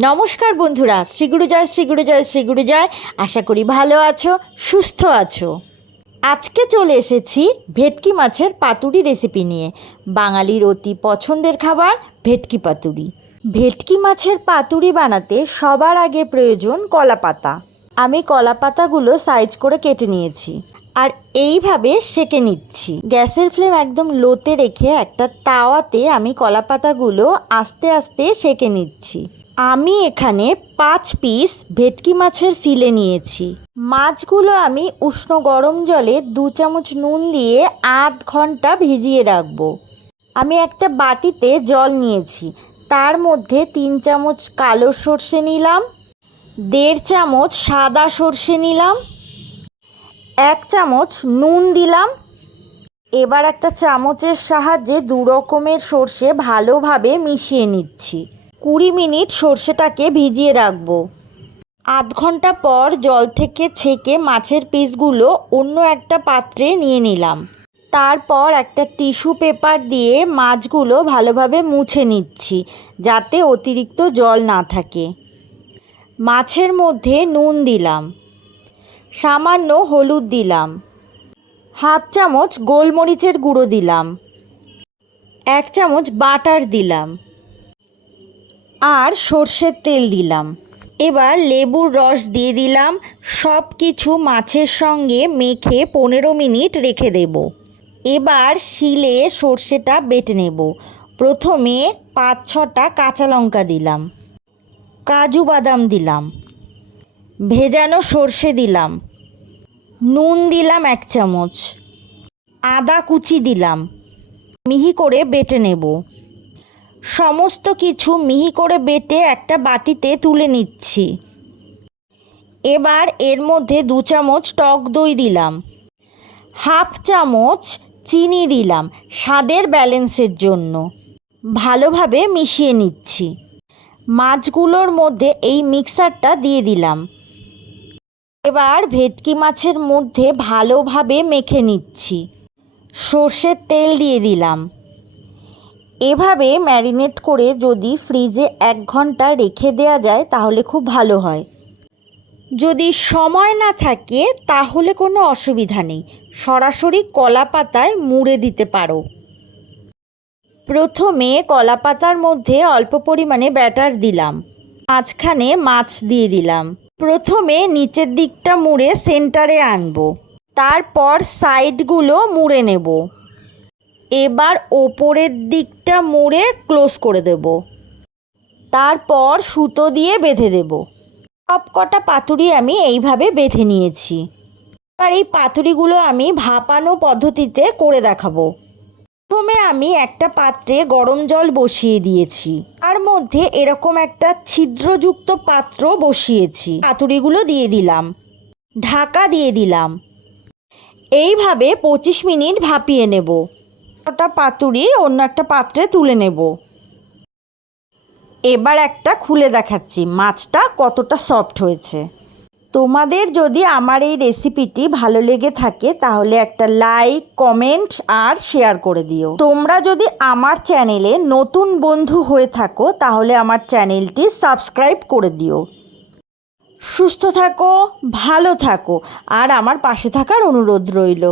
নমস্কার বন্ধুরা শ্রীগুরু জয় শ্রীগুরু জয় শ্রীগুরু জয়। আশা করি ভালো আছো, সুস্থ আছো। আজকে চলে এসেছি ভেটকি মাছের পাতুরি রেসিপি নিয়ে। বাঙালির অতি পছন্দের খাবার ভেটকি পাতুরি। ভেটকি মাছের পাতুরি বানাতে সবার আগে প্রয়োজন কলা পাতা। আমি কলা পাতাগুলো সাইজ করে কেটে নিয়েছি আর এইভাবে সেকে নিচ্ছি। গ্যাসের ফ্লেম একদম লোতে রেখে একটা তাওয়াতে আমি কলা পাতাগুলো আস্তে আস্তে সেকে নিচ্ছি। আমি এখানে পাঁচ পিস ভেটকি মাছের ফিলে নিয়েছি। মাছগুলো আমি উষ্ণ গরম জলে দু চামচ নুন দিয়ে আধ ঘণ্টা ভিজিয়ে রাখব। আমি একটা বাটিতে জল নিয়েছি। তার মধ্যে তিন চামচ কালো সর্ষে নিলাম, দেড় চামচ সাদা সর্ষে নিলাম, এক চামচ নুন দিলাম। এবার একটা চামচের সাহায্যে দু রকমের সর্ষে ভালোভাবে মিশিয়ে নিচ্ছি। কুড়ি মিনিট সর্ষেটাকে ভিজিয়ে রাখব। আধ ঘণ্টা পর জল থেকে ছেঁকে মাছের পিসগুলো অন্য একটা পাত্রে নিয়ে নিলাম। তারপর একটা টিস্যু পেপার দিয়ে মাছগুলো ভালোভাবে মুছে নিচ্ছি, যাতে অতিরিক্ত জল না থাকে। মাছের মধ্যে নুন দিলাম। সামান্য হলুদ দিলাম। হাফ চামচ গোলমরিচের গুঁড়ো দিলাম। এক চামচ বাটার দিলাম। আর সর্ষের তেল দিলাম। এবার লেবুর রস দিয়ে দিলাম। সব কিছু মাছের সঙ্গে মেখে পনেরো মিনিট রেখে দেব। এবার শিলে সর্ষেটা বেটে নেব। প্রথমে পাঁচ ছটা কাঁচা লঙ্কা দিলাম। কাজু বাদাম দিলাম। ভেজানো সর্ষে দিলাম। নুন দিলাম এক চামচ। আদা কুচি দিলাম। মিহি করে বেটে নেব। সমস্ত কিছু মিহি করে বেটে একটা বাটিতে তুলে নিচ্ছি। এবার এর মধ্যে দু চামচ টক দই দিলাম। হাফ চামচ চিনি দিলাম স্বাদের ব্যালেন্সের জন্য। ভালোভাবে মিশিয়ে নিচ্ছি। মাছগুলোর মধ্যে এই মিক্সারটা দিয়ে দিলাম। এবার ভেটকি মাছের মধ্যে ভালোভাবে মেখে নিচ্ছি। সর্ষের তেল দিয়ে দিলাম। এভাবে ম্যারিনেট করে যদি ফ্রিজে এক ঘণ্টা রেখে দেওয়া যায়, তাহলে খুব ভালো হয়। যদি সময় না থাকে, তাহলে কোনো অসুবিধা নেই। সরাসরি কলা পাতায় মুড়ে দিতে পারো। প্রথমে কলা পাতার মধ্যে অল্প পরিমাণে ব্যাটার দিলাম। মাঝখানে মাছ দিয়ে দিলাম। প্রথমে নিচের দিকটা মুড়ে সেন্টারে আনব। তারপর সাইডগুলো মুড়ে নেব। এবার ওপরের দিকটা মুড়ে ক্লোজ করে দেব। তারপর সুতো দিয়ে বেঁধে দেব। সব কটা পাতুরি আমি এইভাবে বেঁধে নিয়েছি। এবার এই পাতুরিগুলো আমি ভাপানো পদ্ধতিতে করে দেখাবো। প্রথমে আমি একটা পাত্রে গরম জল বসিয়ে দিয়েছি। তার মধ্যে এরকম একটা ছিদ্রযুক্ত পাত্র বসিয়েছি। পাতুরিগুলো দিয়ে দিলাম। ঢাকা দিয়ে দিলাম। এইভাবে পঁচিশ মিনিট ভাপিয়ে নেব। ওটা পাতুরি, অন্য একটা পাত্রে তুলে নেব। এবার একটা খুলে দেখাচ্ছি, মাছটা কতটা সফট হয়েছে। তোমাদের যদি আমার এই রেসিপিটি ভালো লেগে থাকে, তাহলে একটা লাইক কমেন্ট আর শেয়ার করে দিও। তোমরা যদি আমার চ্যানেলে নতুন বন্ধু হয়ে থাকো, তাহলে আমার চ্যানেলটি সাবস্ক্রাইব করে দিও। সুস্থ থাকো, ভালো থাকো, আর আমার পাশে থাকার অনুরোধ রইল।